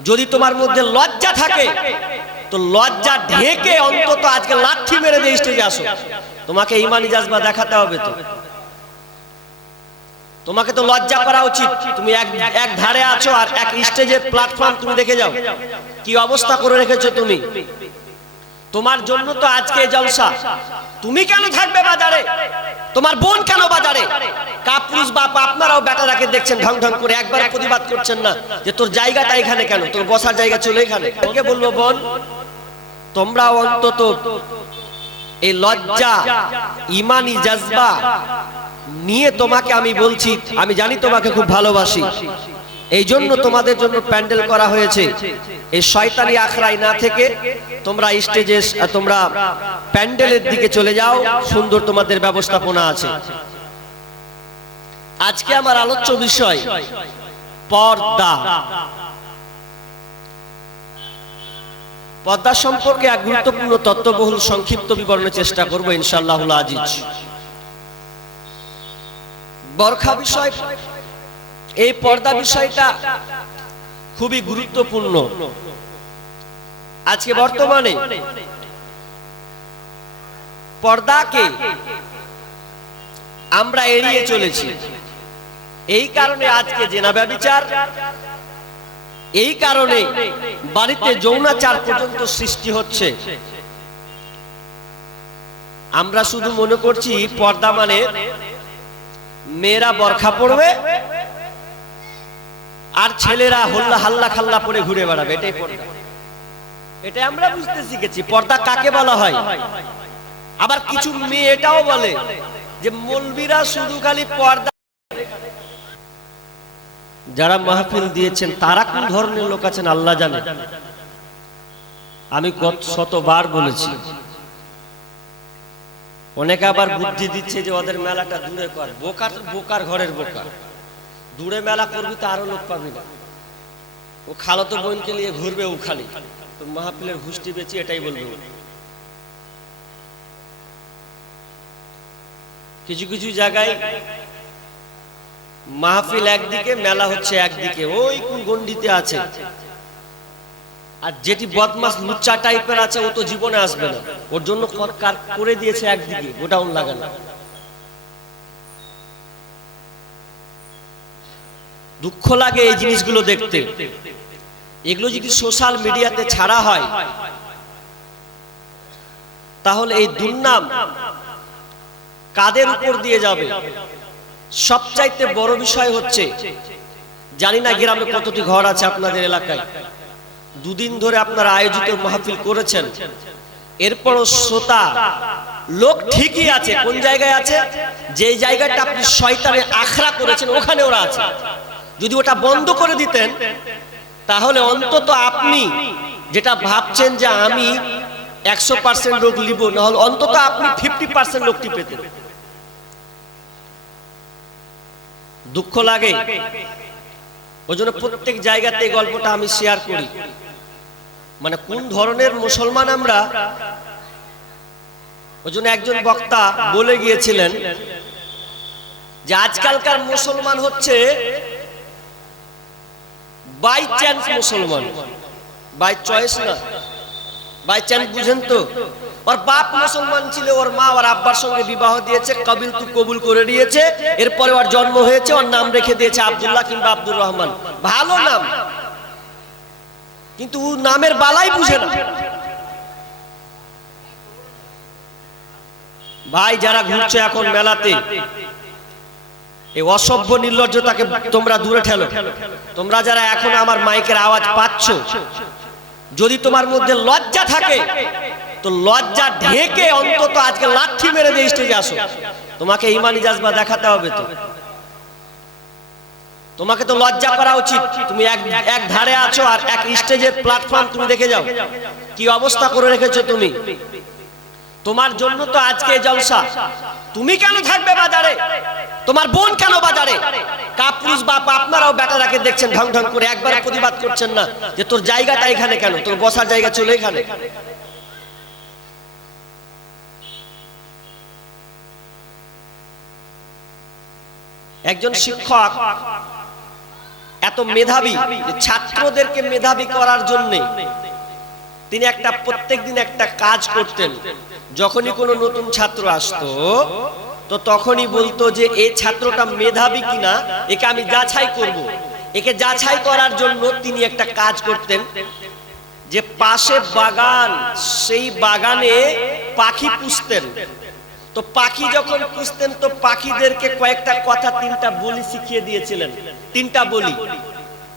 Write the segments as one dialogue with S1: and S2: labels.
S1: যদি তোমার মধ্যে লজ্জা থাকে, তো লজ্জা ঢেকে অন্তত আজকে লাঠি মেরে দিয়ে স্টেজে আসো। তোমাকে ইমানি জাজবা দেখাতে হবে তো। তোমাকে তো লজ্জা করা উচিত। তুমি এক এক ধারে আছো আর এক স্টেজের প্ল্যাটফর্ম তুমি দেখে যাও। কি অবস্থা করে রেখেছো তুমি? তোমার জন্য তো আজকে জলসা। তুমি কেন থাকবে বাজারে? তোমার বোন কেন বাজারে? কাপুরুষ বাপ, আপনারাও বেটারাকে দেখছেন, ঢং ঢং করে একবার প্রতিবাদ করছেন না যে তোর জায়গাটা এখানে কেন? তোর বসার জায়গা চলে এখানে। ওকে বলব বোন? তোমরা অন্তত এই লজ্জা, ইমানি জাজবা নিয়ে তোমাকে আমি বলছি, আমি জানি তোমাকে খুব ভালোবাসি। এই জন্য তোমাদের জন্য প্যান্ডেল করা হয়েছে। এই শয়তানি আখড়াই না থেকে তোমরা স্টেজে তোমরা প্যান্ডেলের দিকে চলে যাও। সুন্দর তোমাদের ব্যবস্থাপনা আছে। আজকে আমার আলোচ্য বিষয় পর্দা। পর্দা। সম্পর্কে এক গুরুত্বপূর্ণ তত্ত্ববহুল সংক্ষিপ্ত বিবরণের চেষ্টা করব ইনশাআল্লাহ আজিজ। বরখা বিষয় এই পর্দা বিষয়টা খুবই গুরুত্বপূর্ণ। আজকে বর্তমানে পর্দাকে আমরা এড়িয়ে চলেছি। এই কারণে আজকে জেনা ব্যবচার, এই কারণে বাড়িতে যৌনাচার পর্যন্ত সৃষ্টি হচ্ছে। আমরা শুধু মনে করছি, পর্দা মানে মেয়েরা বরখা পড়বে আর ছেলেরা হল্লা হাল্লা খাল্লা পরে ঘুরে বেড়াবে, এটাই পর্দা। এটা আমরা বুঝতে শিখেছি, পর্দা কাকে বলা হয়? আবার কিছু মেয়ে এটাও বলে যে মলবিরা শুধু খালি পর্দা যারা মাহফিল দিয়েছেন, তারা কোন ধরনের লোক আছেন আল্লাহ জানে। আমি গত শতবার বলেছি, অনেকে আবার বুদ্ধি দিচ্ছে যে ওদের মেলাটা দূরে কর, বোকার বোকার ঘরের বোকা। দূরে মেলা করবি তো আরও লোক পাবি না। ও খালো তো বোনকে নিয়ে ঘুরবে ও খালি। তো মাহফিলের ঘুষ্টি বেচি এটাই বলবে কিছু কিছু জায়গায় মাহফিল একদিকে, মেলা হচ্ছে একদিকে। ওই কোন গন্ডিতে আছে। আর যেটি বদমাস লুচ্চা টাইপের আছে, ও তো জীবনে আসবে না। ওর জন্য কার করে দিয়েছে একদিকে, গোডাউন লাগানো। দুঃখ লাগে এই জিনিসগুলো দেখতে। এগুলো যদি সোশ্যাল মিডিয়াতে ছাড়া হয়, তাহলে এই দুর্নাম কাদের উপর দিয়ে যাবে? সবচাইতে বড় বিষয় হচ্ছে, জানি না গ্রামে কতটি ঘর আছে আপনাদের এলাকায়। দুদিন ধরে আপনারা আয়োজিত মাহফিল করেছেন। এরপরও শ্রোতা, লোক ঠিকই আছে, কোন জায়গায় আছে? যে জায়গাটা আপনি শয়তানে আখড়া করেছেন, ওখানে ওরা আছে। যদি ওটা বন্ধ করে দিতেন, তাহলে অন্তত আপনি যেটা ভাবছেন যে আমি একশো পার্সেন্ট লোক লিব নাহলে অন্তত আপনি ফিফটি পার্সেন্ট লোকটি পেতেন। দুঃখ লাগে। ওই জন্য প্রত্যেক জায়গাতে এই গল্পটা আমি শেয়ার করি। মানে কোন ধরনের মুসলমান আমরা? ওই জন্য একজন বক্তা বলে গিয়েছিলেন যে, আজকালকার মুসলমান হচ্ছে বাই চান্স মুসলমান। বাই চয়েস না। বাই চান্স বুঝেন তো। ওর বাপ মুসলমান ছিল, ওর মা ওর আব্বার সঙ্গে বিবাহ দিয়েছে, কবিল তু কবুল করে নিয়েছে। এরপরে ওর জন্ম হয়েছে, ওর নাম রেখে দিয়েছে আব্দুল্লাহ কিংবা আব্দুর রহমান। ভালো নাম। কিন্তু ও নামের বালাই বুঝে না। ভাই, যারা ঘুরছে এখন মেলাতে এই অসভ্য নির্লজ্জতাকে তোমরা দূরে ঠেলো। তোমরা যারা এখন আমার মাইকের আওয়াজ পাচ্ছ, যদি তোমার মধ্যে লজ্জা থাকে, তো লজ্জা ঢেকে অন্তত আজকে লাঠি মেরে দিয়ে স্টেজে আসো। তোমাকে ইমানি জাজবা দেখাতে হবে তো। তোমাকে তো লজ্জা করা উচিত। তুমি এক এক ধারে আছো আর এক স্টেজের প্ল্যাটফর্ম তুমি দেখে যাও। কি অবস্থা করে রেখেছো তুমি? তোমার জন্য তো আজকে জলসা। তুমি কেন থাকবে বাজারে? তোমার বোন কেন বাজারে? কাপুরুষ বাপ আপনারাও বেটারাকে দেখছেন ঢং ঢং করে একবার প্রতিবাদ করছেন না যে তোর জায়গাটা এখানে কেন? তোর বসার জায়গা চলে এখানে। একজন শিক্ষক এত মেধাবী ছাত্রদেরকে মেধাবী করার জন্যে তিনি একটা প্রত্যেকদিন একটা কাজ করতেন। যখনই কোনো নতুন ছাত্র আসতো, তো তখনই বলতো যে এই ছাত্রটা মেধাবী কিনা, একে আমি যাচাই করব। একে যাচাই করার জন্য তিনি একটা কাজ করতেন, যে পাশে বাগান, সেই বাগানে পাখি পুষতেন। তো পাখি যখন পুষতেন, তো পাখিদেরকে কয়েকটা কথা তিনটা বলি শিখিয়ে দিয়েছিলেন। তিনটা বলি।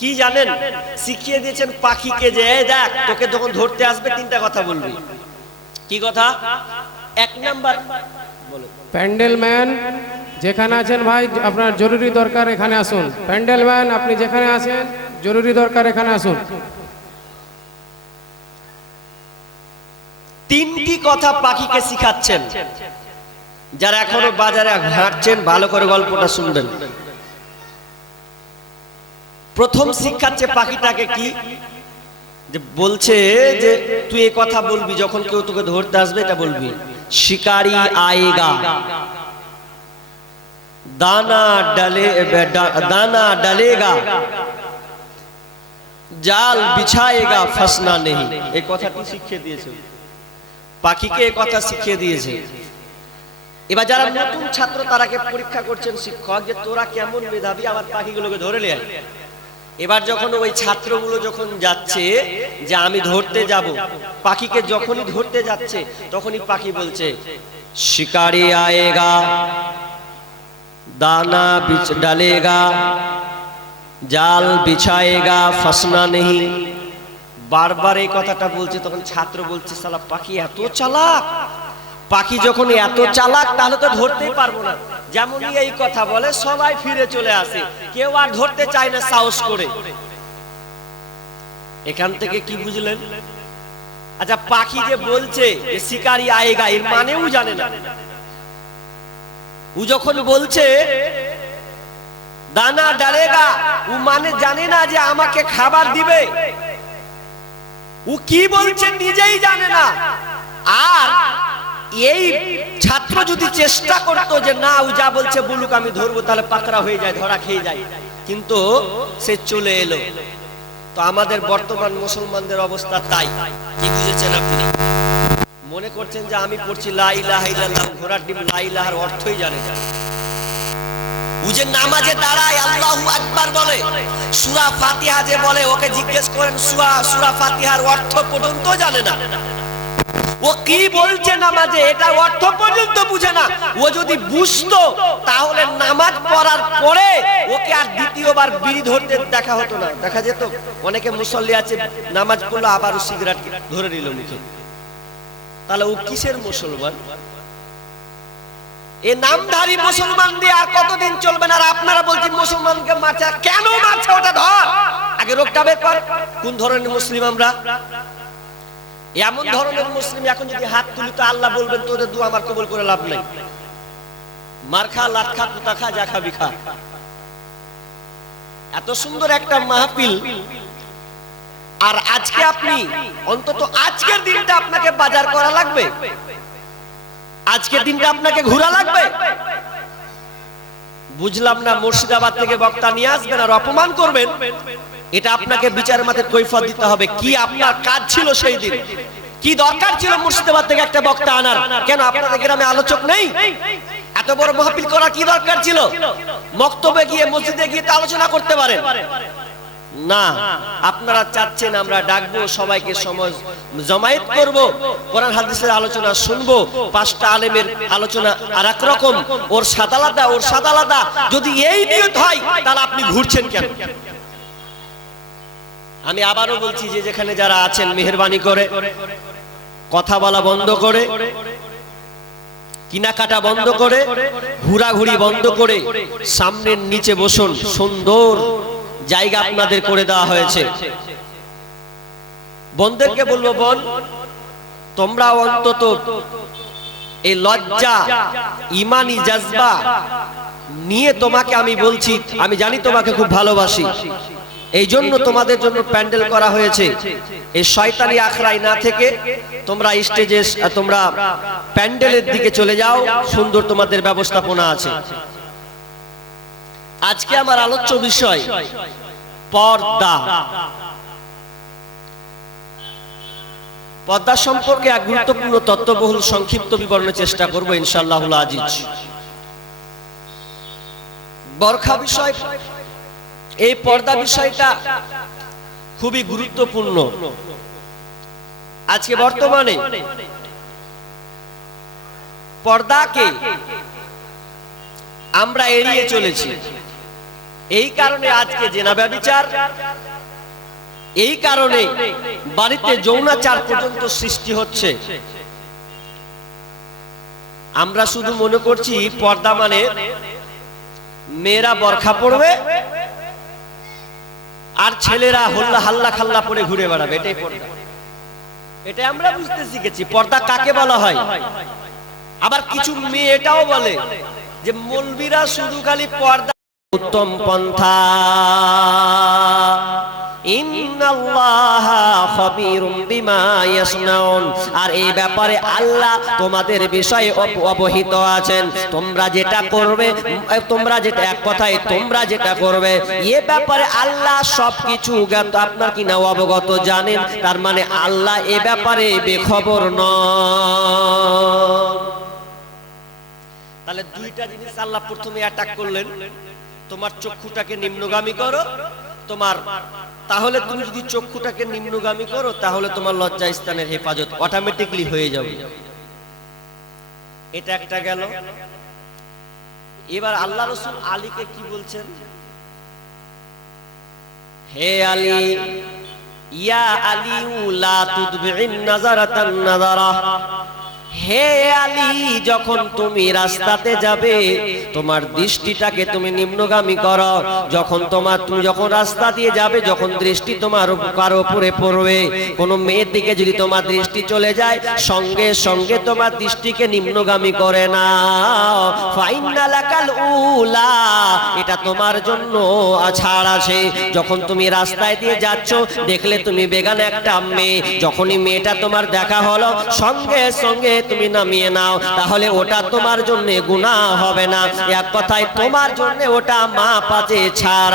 S1: কি জানেন? শিখিয়ে দিয়েছেন পাখিকে যে "এই দেখ তোকে যখন ধরতে আসবে তিনটা কথা বলবি। কি কথা? এক নাম্বার। বলো
S2: প্যান্ডেল ম্যান যেখানে আছেন ভাই আপনার জরুরি দরকার এখানে আসুন। প্যান্ডেল ম্যান আপনি যেখানে আছেন জরুরি দরকার এখানে আসুন।
S1: তিনটি কথা পাখিকে শিখাচ্ছেন। যারা এখনও বাজারে হাঁটছেন ভালো করে গল্পটা শুনবেন। প্রথম শিক্ষাচ্ছে পাখিটাকে কি? যে বলছে যে তুই এ কথা বলবি, যখন কেউ তোকে ধরতে আসবে এটা বলবি। শিকারি আয়েগা। দানা ডালে, দানা ডালেগা। জাল বিছায়েগা, ফসনা নেই। এই কথাটি শিখিয়ে দিয়েছে? পাখিকে এই কথা শিখিয়ে দিয়েছে। এবার যারা নতুন ছাত্র তারাকে পরীক্ষা করছেন শিক্ষক, যে তোরা কেমন মেধাবী, আমার পাখিগুলোকে ধরে লে এবার যখন ওই ছাত্রগুলো যখন যাচ্ছে যে আমি ধরতে যাব, পাখিকে যখনই ধরতে যাচ্ছে, তখনই পাখি বলছে, শিকারি আয়েগা, দানা বিছ ডালেগা জাল বিছায়েগা, ফসনা নেই। বারবার এই কথাটা বলছে, তখন ছাত্র বলছে সালা পাখি এত চালাক পাখি যখন এত চালাক তাহলে তো ধরতেই পারব না। যেমনই এই কথা বলে সবাই ফিরে চলে আসে। কেউ আর ধরতে চায় না সাহস করে। এখান থেকে কি বুঝলেন? আচ্ছা পাখি যে বলছে যে শিকারি আয়েগা এর মানেও জানে না। ও যখন বলছে দানা ডালেগা ও মানে জানে না যে আমাকে খাবার দিবে। ও কি বলছে নিজেই জানে না। আর এই ছাত্র যদি চেষ্টা করতো যে, না, ও যা বলছে বলুক, আমি ধরবো, তাহলে পাকড়া হয়ে যায়, ধরা খেয়ে যায়। কিন্তু সে চলে এলো। তো আমাদের বর্তমান মুসলমানদের অবস্থা তাই। কি বুঝেছেন আপনি? মনে করছেন যে, আমি পড়ছি লা ইলাহা ইল্লাল্লাহ, ঘোড়ার ডিম লা ইলাহার অর্থই জানে না। যে নামাজে দাঁড়ায়, আল্লাহু আকবার বলে। সূরা ফাতিহা যে বলে, ওকে জিজ্ঞেস করেন, সূরা সূরা ফাতিহার অর্থ পর্যন্ত জানে না? ও কি বলছে নামাজে? এটা অর্থ পর্যন্ত বুঝে না। ও যদি বুঝতো, তাহলে নামাজ পড়ার পরে ওকে আর দ্বিতীয়বার বিড়ি ধরতে দেখা হতো না। দেখা যেত? অনেকে মুসল্লি আছে, নামাজ পড়ল, আবারও সিগারেট ধরে নিল মুখে। তাহলে ও কিসের মুসলমান? এ নামধারী মুসলমান দিয়ে আর কতদিন চলবে না? আপনারা বলছেন মুসলমানকে মারছে। কেন মারছে? ওটা ধর। আগে রোগটা বের কর। কোন ধরনের মুসলিম আমরা? এমন ধরনের মুসলিম এখন যদি হাত তুলি তো আল্লাহ বলবেন তোদের দু আমার কবুল করে লাভ নেই। মার খা লাট খা পুতা খা যা খাবি খা। এত সুন্দর একটা মাহফিল। আর আজকে আপনি অন্তত আজকের দিনটা আপনাকে বাজার করা লাগবে। আজকের দিনটা আপনাকে ঘোরা লাগবে। বুঝলাম না মুর্শিদাবাদ থেকে বক্তা নিয়ে আসবেন আর অপমান করবেন। এটা আপনাকে বিচার মাঠে কৈফত দিতে হবে। কি আপনার কাজ ছিল সেই দিন? কি দরকার ছিল মুর্শিদাবাদ থেকে একটা বক্তা আনার? কেন আপনাদের গ্রামে আলোচক নেই? এত বড় মাহফিল করা কি দরকার ছিল? মক্তবে গিয়ে, মসজিদে গিয়ে তো আলোচনা করতে পারেন। না, আপনারা চাচ্ছেন আমরা ডাকবো, সবাইকে সমাজ জমায়েত করব, কোরআন হাদিসের আলোচনা শুনব, পাঁচটা আলেমের আলোচনা আর এক রকম, ওর সাত আলাদা, ওর সাত আলাদা। যদি এই নিয়ত হয়, তাহলে আপনি ঘুরছেন কেন? আমি আবারও বলছি যে যেখানে যারা আছেন, মেহরবানি করে, কথা বলা বন্ধ করে, কিনাকাটা বন্ধ করে, ঘোরাঘুরি বন্ধ করে, সামনের নিচে বসুন, সুন্দর জায়গা আপনাদের করে দেওয়া হয়েছে। বোনদেরকে বলব, বোন, তোমরা অন্তত এই লজ্জা, ইমানি জাজবা নিয়ে তোমাকে আমি বলছি, আমি জানি তোমাকে খুব ভালোবাসি। এই জন্য তোমাদের জন্য প্যান্ডেল করা হয়েছে। এই শয়তানি আখড়াই না থেকে তোমরা স্টেজে তোমরা প্যান্ডেলের দিকে চলে যাও। সুন্দর তোমাদের ব্যবস্থাপনা আছে। আজকে আমার আলোচ্য বিষয় পর্দা। পর্দা। সম্পর্কে এক গুরুত্বপূর্ণ তত্ত্ববহুল সংক্ষিপ্ত বিবরণের চেষ্টা করব ইনশাআল্লাহ আজিজ। বরখা বিষয় এই পর্দা বিষয়টা খুবই গুরুত্বপূর্ণ। আজকে বর্তমানে পর্দাকে আমরা এড়িয়ে চলেছি। এই কারণে আজকে জেনাবা বিচার এই কারণে বাড়িতে যৌনাচার পর্যন্ত সৃষ্টি হচ্ছে। আমরা শুধু মনে করছি, পর্দা মানে মেয়েরা বরখা পড়বে আর ছেলেরা হল্লা হাল্লা খাল্লা পরে ঘুরে বেড়াবে, এটাই পর্দা। এটা আমরা বুঝতে শিখেছি, পর্দা কাকে বলা হয়? আবার কিছু মেয়ে এটাও বলে যে, মলবিরা শুধু খালি পর্দা উত্তম পন্থা। আর এই ব্যাপারে আল্লাহ তোমাদের বিষয়ে অব- অবহিত আছেন। তোমরা যেটা করবে তোমরা যেটা, এক কথায় তোমরা যেটা করবে, এ ব্যাপারে আল্লাহ সবকিছু আপনার কিনা অবগত জানেন? তার মানে আল্লাহ এ ব্যাপারে বেখবর নয় তাহলে দুইটা জিনিস আল্লাহ প্রথমে অ্যাটাক করলেন। তোমার চক্ষুটাকে নিম্নগামী করো, তোমার তাহলে তুমি যদি চক্ষুটাকে নিম্নগামী করো, তাহলে তোমার লজ্জা স্থানের হেফাজত অটোমেটিকলি হয়ে যাবে। এটা একটা গেল। এবার আল্লাহ রসুল আলীকে কি বলছেন? হে আলী, ইয়া আলী লা তুদবিন নাজারাতান নাজারা হে আলী, যখন তুমি রাস্তাতে যাবে, তোমার দৃষ্টিটাকে তুমি নিম্নগামী করো। যখন তোমার, তুমি যখন রাস্তা দিয়ে যাবে, যখন দৃষ্টি তোমার কারও উপরে পড়বে। কোন মেয়ের দিকে যদি তোমার দৃষ্টি চলে যায়, সঙ্গে সঙ্গে তোমার দৃষ্টিকে নিম্নগামী করে না ফাইনালাকাল উলা, এটা তোমার জন্য ছাড় আছে। যখন তুমি রাস্তায় দিয়ে যাচ্ছ, দেখলে তুমি বেগান একটা মেয়ে। যখনই মেয়েটা তোমার দেখা হলো, সঙ্গে সঙ্গে তুমি নামিয়ে নাও, তাহলে ওটা তোমার জন্য গুণা হবে না। এক কথায়, তোমার জন্য ওটা মা পাচে ছাড়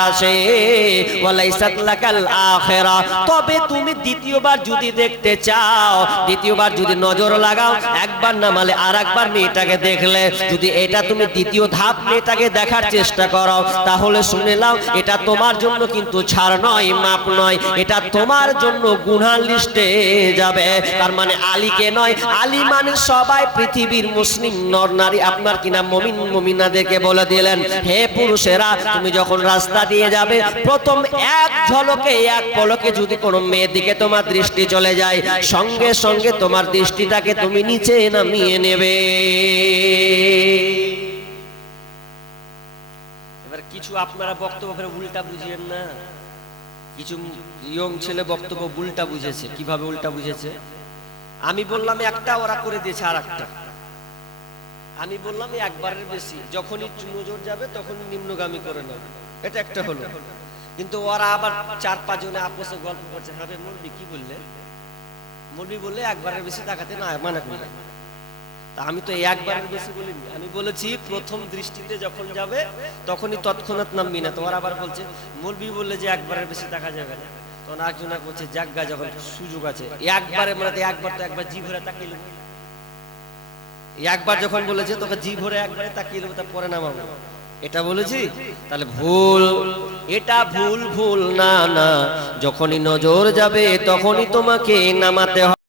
S1: আখিরা। তবে তুমি দ্বিতীয়বার যদি দেখতে চাও, দ্বিতীয়বার যদি নজর লাগাও, একবার নামালে আর একবার মেয়েটাকে দেখলে। যদি এটা তুমি দ্বিতীয় ধাপ মেয়েটাকে দেখার চেষ্টা করো, তাহলে শুনে নাও, এটা তোমার জন্য কিন্তু ছাড় নয়, মাপ নয়। এটা তোমার জন্য গুনার লিস্টে যাবে। তার মানে আলীকে নয়, আলী মানে সবাই পৃথিবীর মুসলিম নর, নারী। আপনার কিনা মমিন মমিনাদেরকে বলে দিলেন, হে পুরুষেরা, তুমি যখন রাস্তা দিয়ে যাবে, প্রথম এক ঝলকে, এক পলকে যদি কোনো মেয়ের দিকে তোমার দৃষ্টি চলে যায়, সঙ্গে সঙ্গে তোমার দৃষ্টিটাকে তুমি নিচে নামিয়ে নেবে। এবার কিছু আপনারা বক্তব্য করে উল্টা বুঝিয়েন না। কিছু ইয়ং ছেলে বক্তব্য উল্টা বুঝেছে। কীভাবে উল্টা বুঝেছে? আমি বললাম একটা ওরা করে দিয়েছে আর একটা আমি বললাম একবারের বেশি। যখনই নজর যাবে তখনই নিম্নগামী করে নেবে। এটা একটা হলো। কিন্তু ওরা আবার চার পাঁচ জনে আপোষে গল্প করছে। হবে মুরবি কি বললে? মুরবি বললে একবারের বেশি তাকাতে না, মানা করলে তা আমি তো একবারের বেশি বলিনি। আমি বলেছি, প্রথম দৃষ্টিতে যখন যাবে, তখনই তৎক্ষণাৎ নামবি না। তোমার আবার বলছে মুরবি বললে যে একবারের বেশি দেখা যাবে না। তখন আরেকজন এক বলছে, জাগা যখন সুযোগ আছে। একবারে মানে একবার তো একবার তাকিয়ে। একবার যখন বলেছে, তোকে জি ভরে একবারে তাকিয়ে নামাবো। এটা বলেছি? তাহলে ভুল। এটা ভুল ভুল না না। যখনই নজর যাবে, তখনই তোমাকে নামাতে হবে